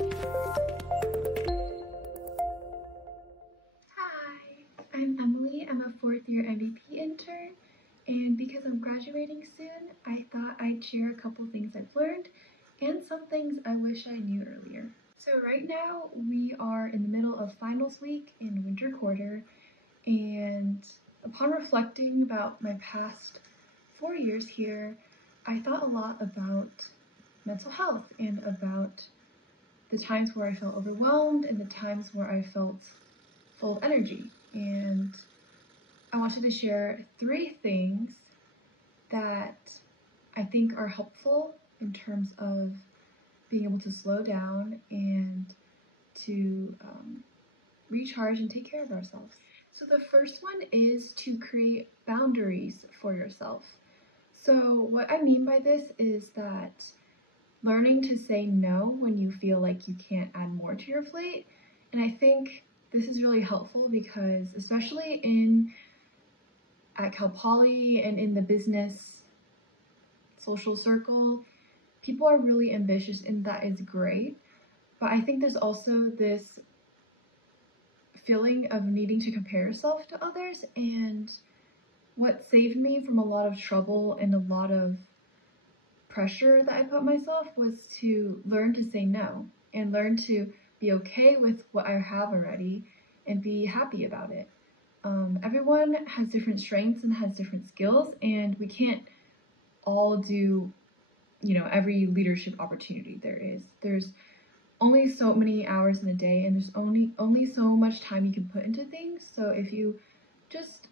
Hi, I'm Emily. I'm a fourth-year MVP intern, and because I'm graduating soon, I thought I'd share a couple things I've learned and some things I wish I knew earlier. So right now, we are in the middle of finals week in winter quarter, and upon reflecting about my past 4 years here, I thought a lot about mental health and about the times where I felt overwhelmed and the times where I felt full of energy. And I wanted to share 3 things that I think are helpful in terms of being able to slow down and to recharge and take care of ourselves. So the first one is to create boundaries for yourself. So what I mean by this is that learning to say no when you feel like you can't add more to your plate. And I think this is really helpful because especially at Cal Poly and in the business social circle, people are really ambitious and that is great. But I think there's also this feeling of needing to compare yourself to others, and what saved me from a lot of trouble and a lot of pressure that I put myself was to learn to say no and learn to be okay with what I have already and be happy about it. Everyone has different strengths and has different skills, and we can't all do, every leadership opportunity there is. There's only so many hours in a day, and there's only so much time you can put into things. So if you just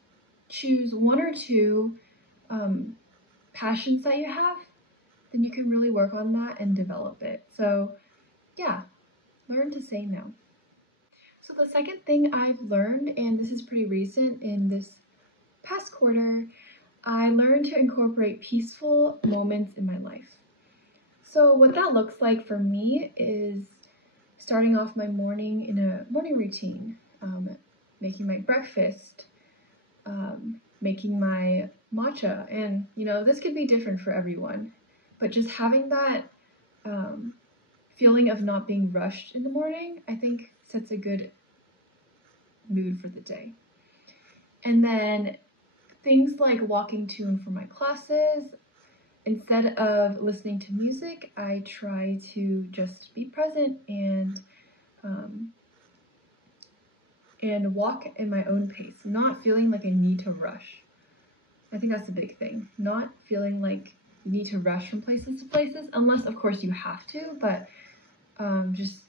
choose 1 or 2 passions that you have, then you can really work on that and develop it. So yeah, learn to say no. So the second thing I've learned, and this is pretty recent in this past quarter, I learned to incorporate peaceful moments in my life. So what that looks like for me is starting off my morning in a morning routine, making my breakfast, making my matcha, and this could be different for everyone, but just having that feeling of not being rushed in the morning, I think sets a good mood for the day. And then things like walking to and from my classes, instead of listening to music, I try to just be present and walk in my own pace, not feeling like I need to rush. I think that's a big thing, not feeling like you need to rush from places to places, unless of course you have to, but just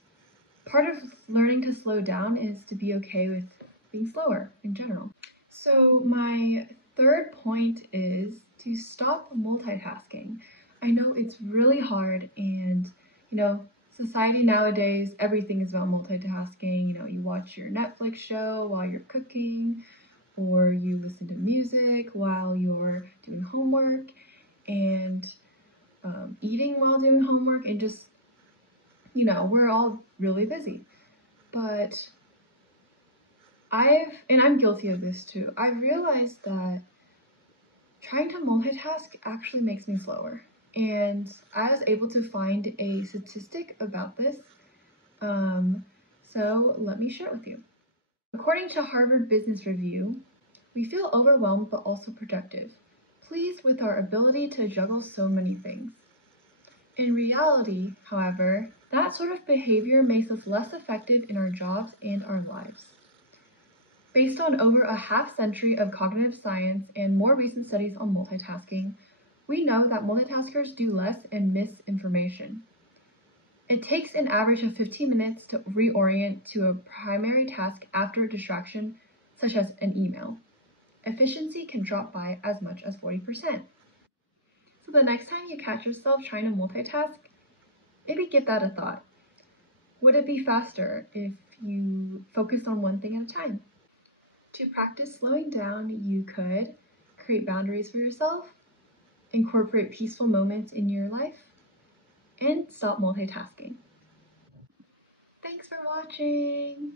part of learning to slow down is to be okay with being slower in general. So my third point is to stop multitasking. I know it's really hard, and society nowadays, everything is about multitasking. You watch your Netflix show while you're cooking, or you listen to music while you're doing homework, and eating while doing homework, and just, we're all really busy. But I'm guilty of this too, I've realized that trying to multitask actually makes me slower. And I was able to find a statistic about this, so let me share it with you. According to Harvard Business Review, we feel overwhelmed but also productive, pleased with our ability to juggle so many things. In reality, however, that sort of behavior makes us less effective in our jobs and our lives. Based on over a half-century of cognitive science and more recent studies on multitasking, we know that multitaskers do less and miss information. It takes an average of 15 minutes to reorient to a primary task after a distraction, such as an email. Efficiency can drop by as much as 40%. So the next time you catch yourself trying to multitask, maybe give that a thought. Would it be faster if you focused on one thing at a time? To practice slowing down, you could create boundaries for yourself, incorporate peaceful moments in your life, and stop multitasking. Thanks for watching!